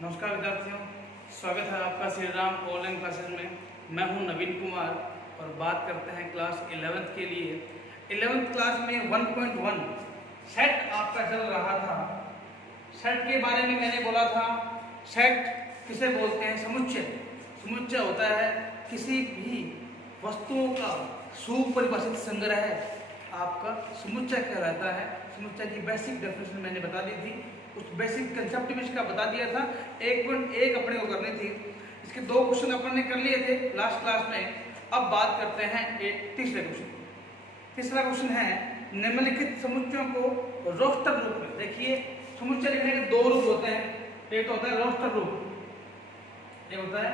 नमस्कार विद्यार्थियों, स्वागत है आपका श्री राम ऑनलाइन क्लासेस में। मैं हूं नवीन कुमार और बात करते हैं क्लास 11th के लिए। 11th क्लास में 1.1 सेट आपका चल रहा था। सेट के बारे में मैंने बोला था, सेट किसे बोलते हैं? समुच्चय। समुच्चय होता है किसी भी वस्तुओं का सुपरिभाषित संग्रह आपका समुच्चय कहलाता है। समुच्चय की बेसिक डेफिनेशन मैंने बता दी थी, उस बेसिक कंसेप्ट में इसका बता दिया था। 1.1 अपने को करनी थी। इसके 2 क्वेश्चन अपन ने कर लिए थे लास्ट क्लास में। अब बात करते हैं एक तीसरे क्वेश्चन। तीसरा क्वेश्चन है, निम्नलिखित समुच्चयों को रोस्टर रूप में। देखिए, समुच्चय लिखने के 2 रूप होते हैं। एक तो होता है रोस्टर रूप, एक होता है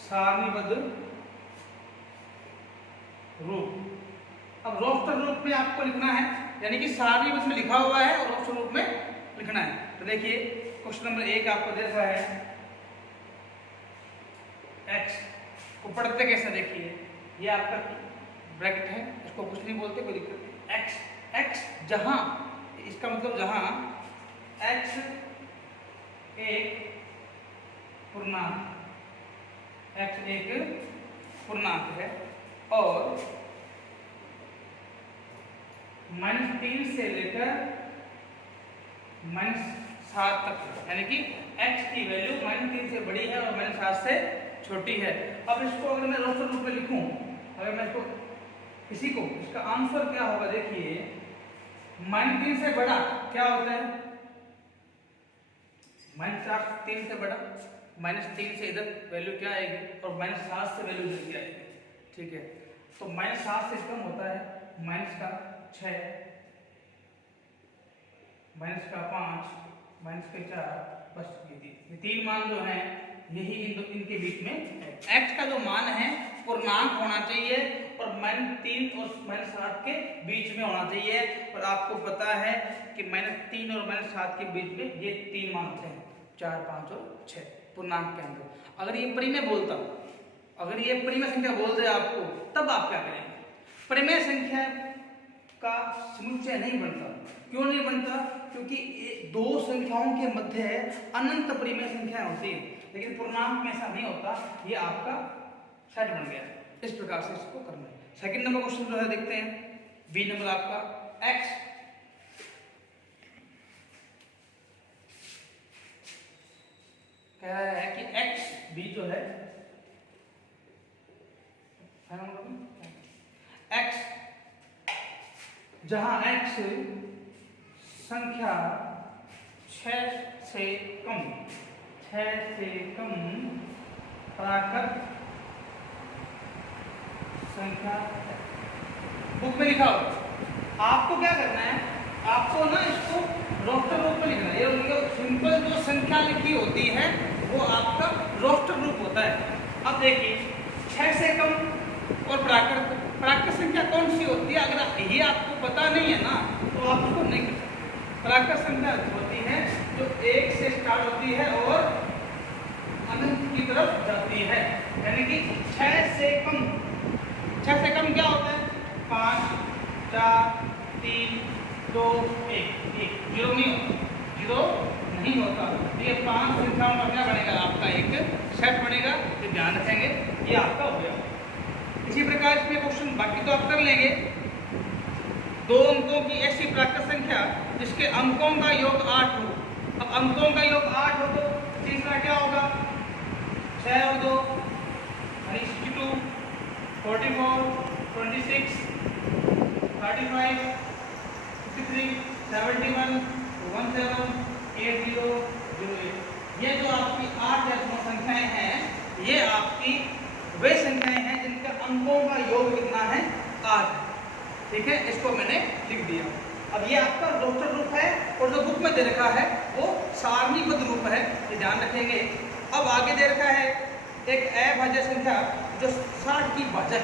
सारणीबद्ध रूप। अब रोस्टर रूप में आपको लिखना है, यानी कि सारणीबद्ध में लिखा हुआ है और रोस्टर रूप में लिखना है। तो देखिए, क्वेश्चन नंबर 1 आपको दे रखा है x को पढ़ते कैसे? देखिए, ये आपका ब्रैकेट है, इसको कुछ नहीं बोलते, कोई दिक्कत नहीं। x जहां, इसका मतलब जहां x एक पूर्णांक है और -3 से लेकर -7 तक, यानी कि x की वैल्यू -3 से बड़ी है और -7 से छोटी है। अब इसको अगर मैं रोस्टर रूप में लिखूं, अगर मैं इसको किसी को, इसका आंसर क्या होगा? देखिए, -3 से बड़ा क्या होता है? -3 से बड़ा, -3 से इधर वैल्यू क्या आएगी और -7 से वैल्यू इधर क्या आएगी? ठीक है, तो -7 से कम होता है -6, -5, -4, बस ये 3 मान जो हैं यही इनके बीच में है। x का जो मान है पूर्णांक होना चाहिए और -3 और -7 के बीच में होना चाहिए। और आपको पता है कि -3 और -7 के बीच में ये 3 मान होते हैं, 4, 5 और 6 पूर्णांक के अंदर। अगर ये परिमेय बोलता, अगर ये परिमेय संख्या बोल दे आपको, तब आप क्या करेंगे? परिमेय संख्या का समुच्चय नहीं बनता। क्यों नहीं बनता? क्योंकि 2 संख्याओं के मध्य अनंत परिमेय संख्याएं होती है, लेकिन पूर्णांक में ऐसा नहीं होता। ये आपका सेट बन गया। इस प्रकार से इसको करना है। सेकंड नंबर क्वेश्चन जो है देखते हैं, बी नंबर आपका x कह रहा है कि x b जो है x, जहां x संख्या 6 से कम प्राकृत संख्या है। बुक में लिखा हो, आपको क्या करना है? आपको ना इसको रोस्टर रूप में लिखना है। ये सिंपल जो संख्या लिखी होती है वो आपका रोस्टर रूप होता है। अब देखिए, 6 से कम और प्राकृत संख्या कौन सी होती है? अगर ये आपको पता नहीं है ना, तो आप उसको नहीं कर सकते। प्राकृत संख्या होती है जो 1 से स्टार्ट होती है और अनंत की तरफ जाती है, यानी कि 6 से कम क्या होता है? 5, 4, 3, 2, 1 जीरो नहीं होता। ये 5 संख्याओं का क्या बनेगा? आपका एक सेट बनेगा। ये ध्यान रखेंगे, ये आपका हो गया। इसी प्रकार इसमें क्वेश्चन बाकी तो आप कर लेंगे। 2 अंकों की ऐसी प्राकृत संख्या जिसके अंकों का योग 8 हो। अब अंकों का योग 8 हो तो तीसरा क्या होगा? 6 और 2 62, 44, 26, 35, 53, 71, 17, 80, 08। ये जो आपकी 8 दशमलव संख्याएं हैं, ये आपकी वे संख्याएं हैं जिनका अंकों का योग कितना है? 8। ठीक है, इसको मैंने लिख दिया। अब ये आपका रोस्टर रूप है और जो बुक में दे रखा है वो सारणीबद्ध रूप है, ये ध्यान रखेंगे। अब आगे दे रखा है एक अभाज्य संख्या जो 60 की भाजक,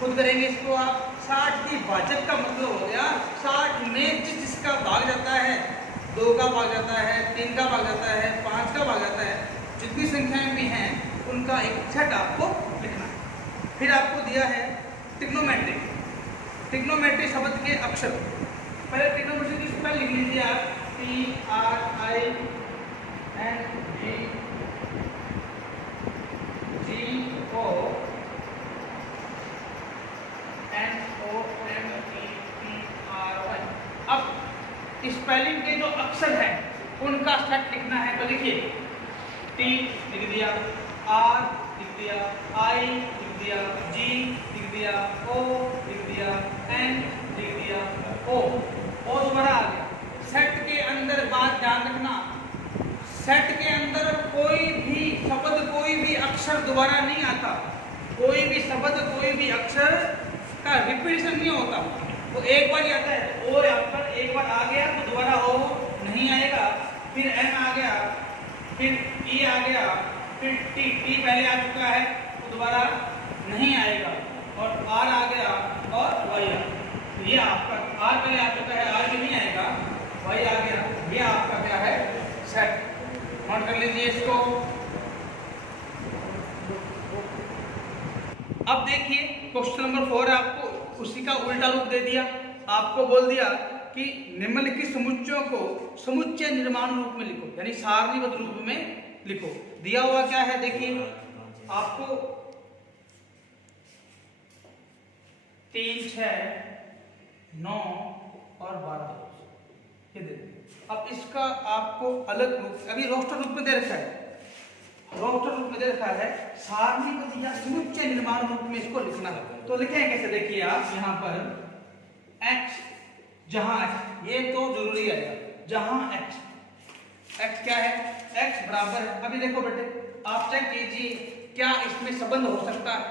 खुद करेंगे इसको आप। 60 की भाजक का मतलब हो गया 60 में जिसका भाग जाता है, 2 का भाग जाता है, 3 का भाग जाता है, 5 का भाग जाता है, जितनी संख्याएं भी हैं उनका एक सेट आपको लिखना है। फिर आपको दिया है ट्रिग्नोमेट्री। ट्रिग्नोमेट्री शब्द के अक्षर, पहले ट्रिग्नोमेट्री की स्पेल लिख लीजिए आप, TRIGNOMETRY। GONOMETRY। अब स्पेलिंग के जो अक्षर हैं उनका सेट लिखना है, तो लिखिए T लिख दिया, R लिख दिया, I लिख दिया, G लिख दिया, O लिख दिया, N लिख दिया, O दोबारा आ गया। सेट के अंदर बात ध्यान रखना, सेट के अंदर कोई भी शब्द कोई भी अक्षर दोबारा नहीं आता, कोई भी शब्द कोई भी अक्षर का रिपीटेशन नहीं होता, वो एक बार ही आता है। ओ यहाँ पर एक बार आ गया तो दोबारा ओ नहीं आएगा, फिर एन आ गया, फिर ई आ गया, फिर टी पहले आ चुका है तो दोबारा नहीं आएगा, और आर आ गया और वाई आ, ये आपका आर पहले आ चुका है, आर भी नहीं आएगा, वाई आ गया, ये आपका क्या है सेट। नोट कर लीजिए इसको। अब देखिए क्वेश्चन नंबर 4 है, आपको उसी का उल्टा रूप दे दिया, आपको बोल दिया कि निम्नलिखित समुच्चयों को समुच्चय निर्माण रूप में लिखो, यानी सारणीबद्ध रूप में लिखो। दिया हुआ क्या है देखिए आपको 3, 6, 9 और 12 ये दे। अब इसका आपको अलग रूप, अभी रोस्टर रूप में दे रखा है, रोस्टर रूप में दे रखा है, सारणीबद्ध या समुच्चय निर्माण रूप में इसको लिखना है। तो लिखेंगे कैसे, देखिए आप यहाँ पर x, जहां x ये तो जरूरी है, जहां x क्या है, x बराबर है। अभी देखो बेटे आप चेक कीजिए क्या इसमें संबंध हो सकता है।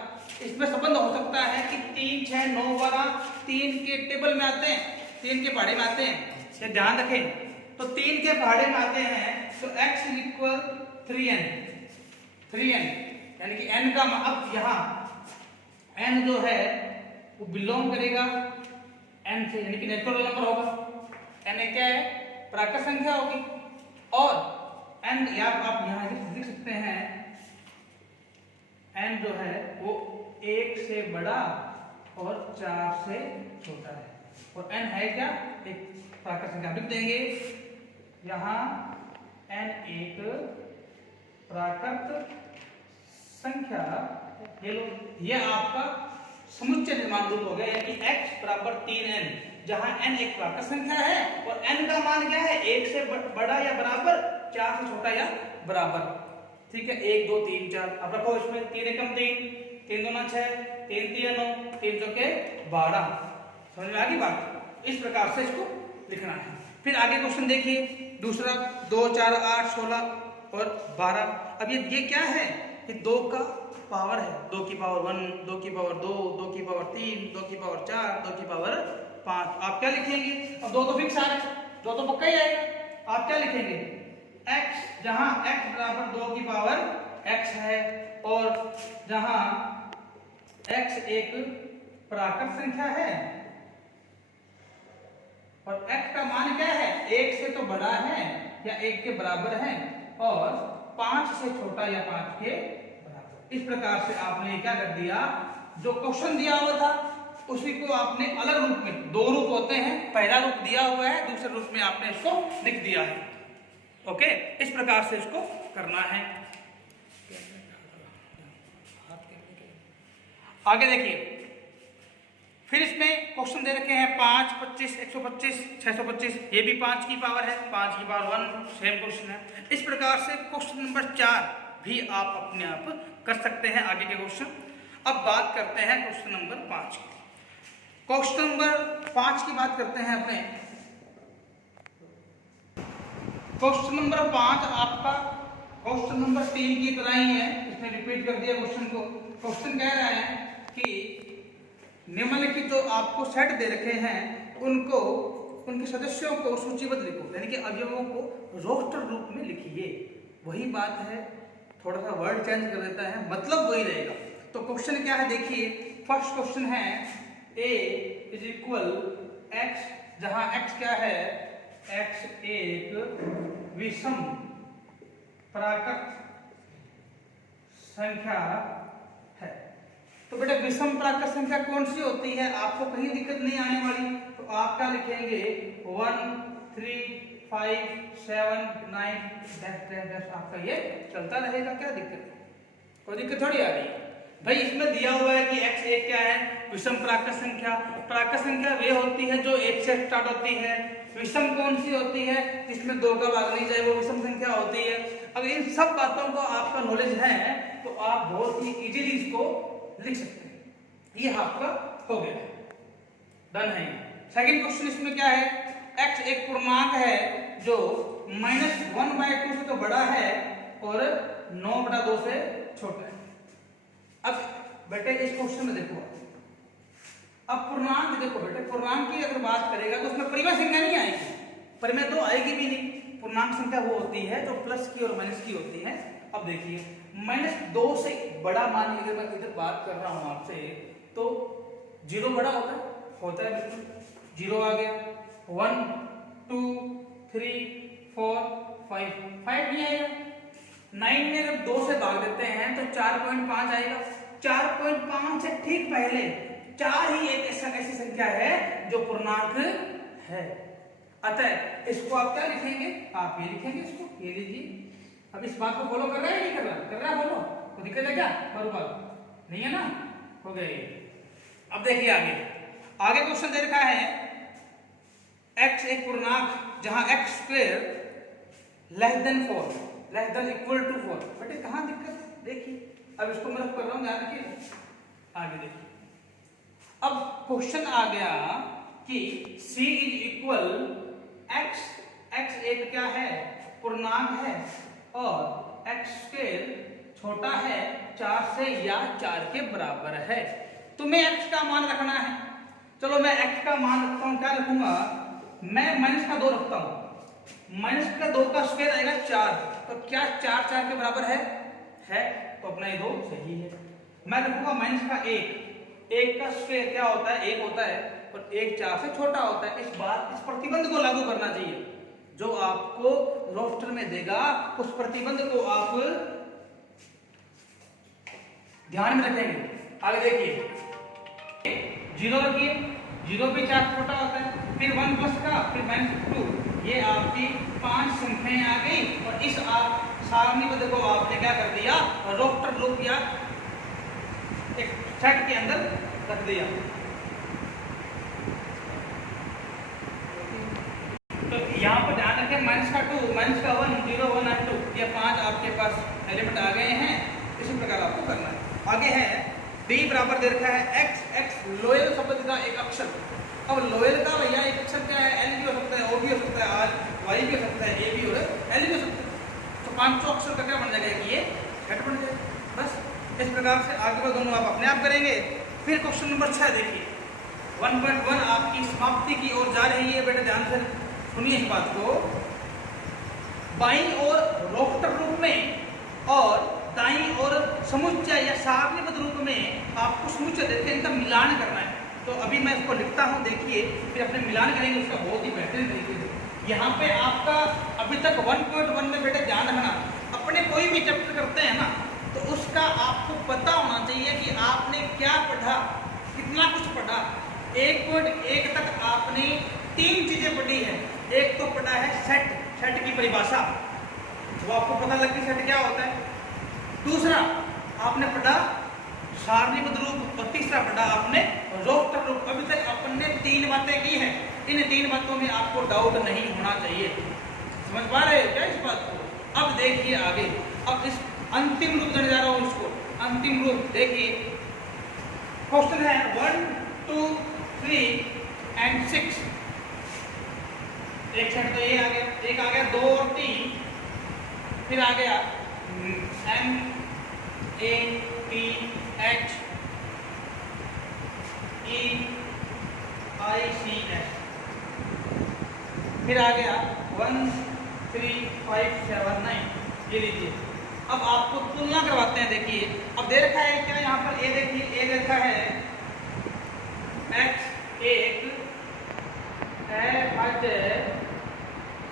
इसमें संबंध हो सकता है कि 3, 6, 9 वाला 3 के टेबल में आते हैं, 3 के पहाड़े में आते हैं, ये ध्यान रखें। तो 3 के पहाड़े में आते हैं तो x इक्वल 3n, यानी कि n का अब यहाँ n जो है वो बिलोंग करेगा n से, यानी कि नेचुरल नंबर होगा। n क्या है, प्राकृत संख्या होगी, और n या आप यहाँ लिख सकते हैं n जो है वो 1 से बड़ा और 4 से छोटा है, और n है क्या, एक प्राकृत संख्या। लिख देंगे यहाँ n एक प्राकृत संख्या, ये लो, ये आपका समुच्चय निर्माण रूप हो गया, यानी x बराबर 3n, जहां n एक प्राकृत संख्या है और n का मान क्या है, 1 से बड़ा या बराबर, 4 से छोटा या बराबर। ठीक है, 1 2 3 4 अब रखो इसमें 3 एकम 3, 3 दूना 6, 3 3 9, 3 चौके 12। समझ में आ गई बात। इस प्रकार से इसको लिखना है। फिर आगे क्वेश्चन देखिए दूसरा, 2 4 8 16 और 12। अब ये क्या है, ये 2 का पावर है, 2 की पावर 1, 2 की पावर 2, 2 की पावर 3, 2 की पावर 4, 2 की पावर 5। आप क्या लिखेंगे, अब 2 तो फिक्स आ रहा है, 2 तो पक्का ही आएगा। आप क्या लिखेंगे, x, जहां x बराबर 2 की पावर x है, और जहां x एक प्राकृत संख्या है और x का मान क्या है, 1 से तो बड़ा है या 1 के बराबर है, और 5 से छोटा या 5 के बराबर। इस प्रकार से आपने क्या कर दिया, जो क्वेश्चन दिया हुआ था उसी को आपने अलग रूप में, 2 रूप होते हैं, पहला रूप दिया हुआ है, दूसरे रूप में आपने इसको लिख दिया है। ओके, इस प्रकार से इसको करना है। आगे देखिए, फिर इसमें क्वेश्चन दे रखे हैं 5 25 125 625, ये भी 5 की पावर है, 5 की पावर 1, सेम क्वेश्चन है। इस प्रकार से क्वेश्चन नंबर 4 भी आप अपने आप कर सकते हैं आगे के क्वेश्चन। अब बात करते हैं क्वेश्चन नंबर 5 की। क्वेश्चन नंबर 5 की बात करते हैं अपने। क्वेश्चन नंबर 5 आपका क्वेश्चन नंबर 3 की तरह ही है, इसमें रिपीट कर दिया क्वेश्चन को। क्वेश्चन कह रहा है कि निम्नलिखित जो आपको सेट दे रखे हैं उनको, उनके सदस्यों को सूचीबद्ध लिखो, यानी कि अवयवों को रोस्टर रूप में लिखिए। वही बात है, थोड़ा सा वर्ड चेंज कर देता है, मतलब वही रहेगा। तो क्वेश्चन क्या है देखिए, फर्स्ट क्वेश्चन है a इज इक्वल x, जहां x क्या है, x एक विषम प्राकृत संख्या है। तो बेटा विषम प्राकृत संख्या कौन सी होती है, आपको कहीं दिक्कत नहीं आने वाली। तो आप क्या लिखेंगे, 1 3 5 7 9 डैश आपका ये चलता रहेगा। क्या दिक्कत है? कोई दिक्कत थोड़ी आ रही है भाई। इसमें दिया हुआ है कि x1 क्या है, विषम प्राकृत संख्या। प्राकृत संख्या वे होती है जो 1 से स्टार्ट होती है। विषम कौन सी होती है? जिसमें 2 का भाग नहीं जाए, वो विषम संख्या होती है। अगर इन सब बातों को आपका नॉलेज है तो आप बहुत ही इजीली इसको लिख सकते हैं। ये आपका हो गया, डन है। सेकंड क्वेश्चन इसमें क्या है? x एक पूर्णांक है जो -1/2 से तो बड़ा है और 9/2 से छोटा है। अब बेटे इस क्वेश्चन में देखो, अब पूर्णांक देखो बेटे, पूर्णांक की अगर बात करेगा तो उसमें परिमेय संख्या नहीं आएगी, परिमेय तो आएगी भी नहीं। पूर्णांक संख्या वो होती है जो प्लस की और माइनस की होती है। अब देखिए -2 से बड़ा मान, अगर मैं इधर बात कर रहा हूं आपसे, तो 0 बड़ा होता है बिल्कुल। 0 आ गया, 1 2 3 4 5 नहीं आएगा। 9 में अगर 2 से भाग देते हैं तो 4.5 आएगा। 4.5 से ठीक पहले 4 ही एक ऐसी संख्या है जो पूर्णांक है। अतः इसको आप क्या लिखेंगे? आप ये लिखेंगे इसको, ये लीजिए। अब इस बात को फॉलो कर रहे हैं नहीं कर रहा? कर रहा है फॉलो? तो दिक्कत है क्या? बराबर नहीं है ना? हो गया ये। अब देखिए आगे क्वेश्चन दे रखा है x एक पूर्णांक जहां x² <4 बेटे कहां दिक्कत है? देखिए अब इसको मैं कर रहा हूं, ध्यान रखिए। आगे देखिए, अब क्वेश्चन आ गया कि c = x एक क्या है? पूर्णांक है और x² छोटा है 4 से या 4 के बराबर है। तुम्हें x का मान रखना है। चलो मैं x का मान रखता हूं, क्या रखूंगा मैं? -2 रखता हूं। -2 का स्क्वायर आएगा 4, तो क्या 4 4 के बराबर है? तो अपना ये 2 सही है। मैं रखूंगा -1 का स्क्वायर क्या होता है? 1 होता है और 1 4 से छोटा होता है। इस प्रतिबंध को लागू करना चाहिए, जो आपको रोस्टर में देगा उस प्रतिबंध को आप ध्यान में रखेंगे। आगे देखिए 0 रखिए, 0 पे 4 छोटा होता है, फिर 1 प्लस का, फिर -2, ये आपकी 5 संख्याएं आ गई। और इस आप सारणीबद्ध को आपने क्या कर दिया? रोस्टर ग्रुप या एक सेट के अंदर रख दिया। तो यहाँ पर ध्यान रखें, -2, -1 0 1 और 2, ये 5 आपके पास एलिमेंट आ गए हैं। इसी प्रकार आपको करना है। आगे है d बराबर दे रखा है x लोयल शब्द का एक अक्षर। अब लोयल का भैया एक अक्षर क्या है? l भी हो सकता है, o भी हो सकता है, r y भी हो सकता है, a भी और l भी हो सकता है। तो 500 अक्षर का क्या बन जाएगा कि ये सेट बन जाएगा। बस इस प्रकार से आगे वो दोनों आप अपने आप करेंगे। फिर क्वेश्चन नंबर 6 देखिए, 1.1 आपकी समाप्ति की ओर जा रही है। बेटे ध्यान से सुनिए इस बात को। बाईं ओर रोस्टर रूप में और दाईं ओर समुच्चय या सारणीबद्ध रूप में आपको समुच्चय देते हैं, इनका मिलान करना है। तो अभी मैं इसको लिखता हूं, देखिए, फिर अपने मिलान करेंगे उसका बहुत ही बेहतरीन तरीके से। यहाँ पे आपका अभी तक 1.1 में बेटे ध्यान रखना, अपने कोई भी चैप्टर करते हैं ना, तो उसका आपको पता होना चाहिए कि आपने क्या पढ़ा, कितना कुछ पढ़ा। 1.1 तक आपने 3 चीजें पढ़ी है। एक तो पढ़ा है सेट की परिभाषा, वो आपको पता लग गई सेट क्या होता है। दूसरा आपने पढ़ा सारणीबद्ध रूप और तीसरा पढ़ा आपने रोस्टर रूप। अभी तक आपने 3 बातें की हैं। इन 3 बातों में आपको डाउट नहीं होना चाहिए। समझ पा रहे हो क्या इस बात को? अब देखिए आगे, अब इस अंतिम रूप देने जा रहा हूं इसको। अंतिम रूप देखिए, क्वेश्चन है 1 2 3 एंड 6। एक सेट तो ये आ गया, एक आ गया 2 और 3, फिर आ गया M A P H E I C S, फिर आ गया 1 3 5 7 9। ये लीजिए, अब आपको तुलना करवाते हैं। देखिए अब दे रखा है क्या यहाँ पर? ए देखिए, ए दे रखा है x एक अभाज्य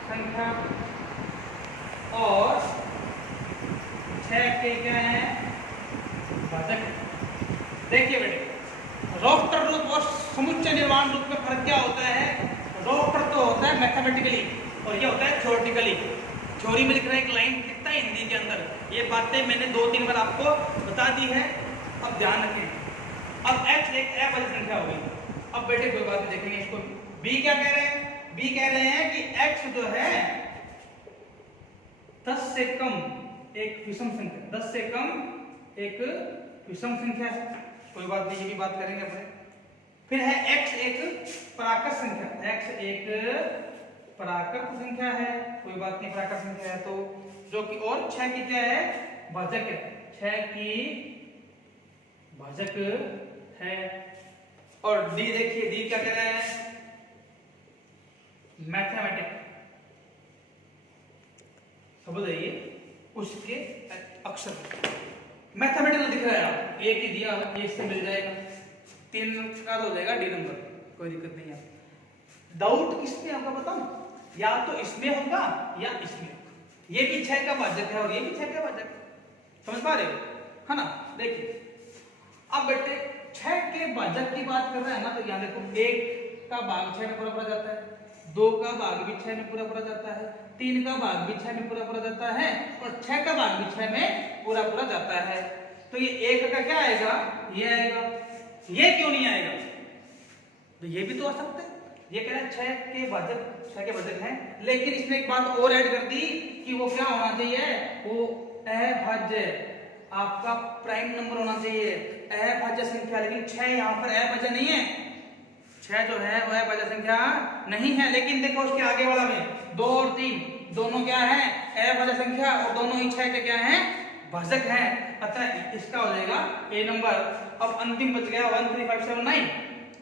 संख्या और 6 के क्या है? भाजक। देखिए बेटे, रोस्टर रूप और समुच्चय निर्माण रूप में फर्क क्या होता है? रोस्टर तो होता है मैथमेटिकली, और ये होता है थ्योरेटिकली। थ्योरी में लिख रहा है एक लाइन लिखता है हिंदी के अंदर। ये बातें मैंने 2-3 बार आपको बता दी है, अब ध्यान रखें। अब x एक अभाज्य संख्या हो गई। अब बेटे कोई बात नहीं, देखेंगे इसको। b क्या कह रहे हैं? b कह रहे हैं कि x जो है 10 से कम एक विषम संख्या, 10 से कम एक विषम संख्या है। कोई बात नहीं, ये भी बात करेंगे अपने। फिर है x एक प्राकृत संख्या, x एक प्राकृत संख्या है। कोई बात नहीं, प्राकृत संख्या है तो जो कि और 6 की क्या है? भाजक है। 6 की भाजक है। और d देखिए, d क्या कह रहा है? मैथमेटिक, समझ आइए उसके अक्षर मैथमेटिकल दिख रहा है। आप एक ही दिया, एक से मिल जाएगा, 3 का हो जाएगा d नंबर, कोई दिक्कत नहीं है। डाउट किसमें आपका बताऊं? या तो इसमें होगा या इसमें होगा। ये भी 6 का भाजक है और ये भी 6 का भाजक, समझ पा रहे हो, है ना? देखिए अब बेटे 6 के भाजक की बात कर रहे हैं ना, तो यहाँ देखो 1 का भाग 6 में पूरा पूरा जाता है, 2 का भाग भी 6 में पूरा पूरा जाता है, 3 का भाग भी 6 में पूरा पूरा जाता है और 6 का भाग भी 6 में पूरा पूरा जाता है। तो ये 1 का क्या आएगा? ये आएगा। ये क्यों नहीं आएगा? तो ये भी तो आ सकता है। ये कह रहा है 6 के भाजक हैं, लेकिन इसने एक बात और ऐड कर दी कि वो क्या होना चाहिए? वो अभाज्य, आपका प्राइम नंबर होना चाहिए, अभाज्य संख्या। लेकिन 6 यहाँ पर अभाज्य नहीं है, 6 जो है वह अभाज्य संख्या नहीं है। लेकिन देखो उसके आगे वाला में 2 और 3 दोनों क्या है? अभाज्य संख्या, और दोनों ही 6 के क्या है? भाजक हैं। अतः इसका हो जाएगा ए नंबर। अब अंतिम बच गया 13579,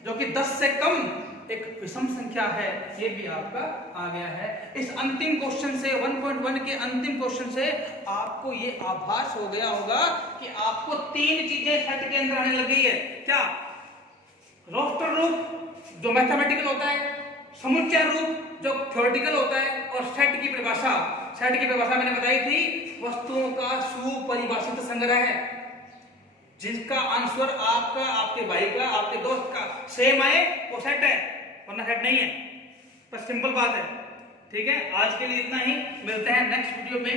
जो कि 10 से कम एक विषम संख्या है। ये भी आपका आ गया है। इस अंतिम क्वेश्चन से 1.1 के अंतिम क्वेश्चन से आपको ये आभास हो गया होगा कि आपको 3 चीजें सेट के अंदर आने लगी है। क्या? रोस्टर रूप जो मैथमेटिकल होता है, समुच्चय रूप जो थ्योरेटिकल होता है, और सेट की परिभाषा। सेट की परिभाषा मैंने बताई थी, वस्तुओं का सुपरिभाषित संग्रह है जिसका आंसर आपका, आपके भाई का, आपके दोस्त का सेम आए वो सेट है, वरना सेट नहीं है। बस सिंपल बात है। ठीक है, आज के लिए इतना ही, मिलते हैं नेक्स्ट वीडियो में।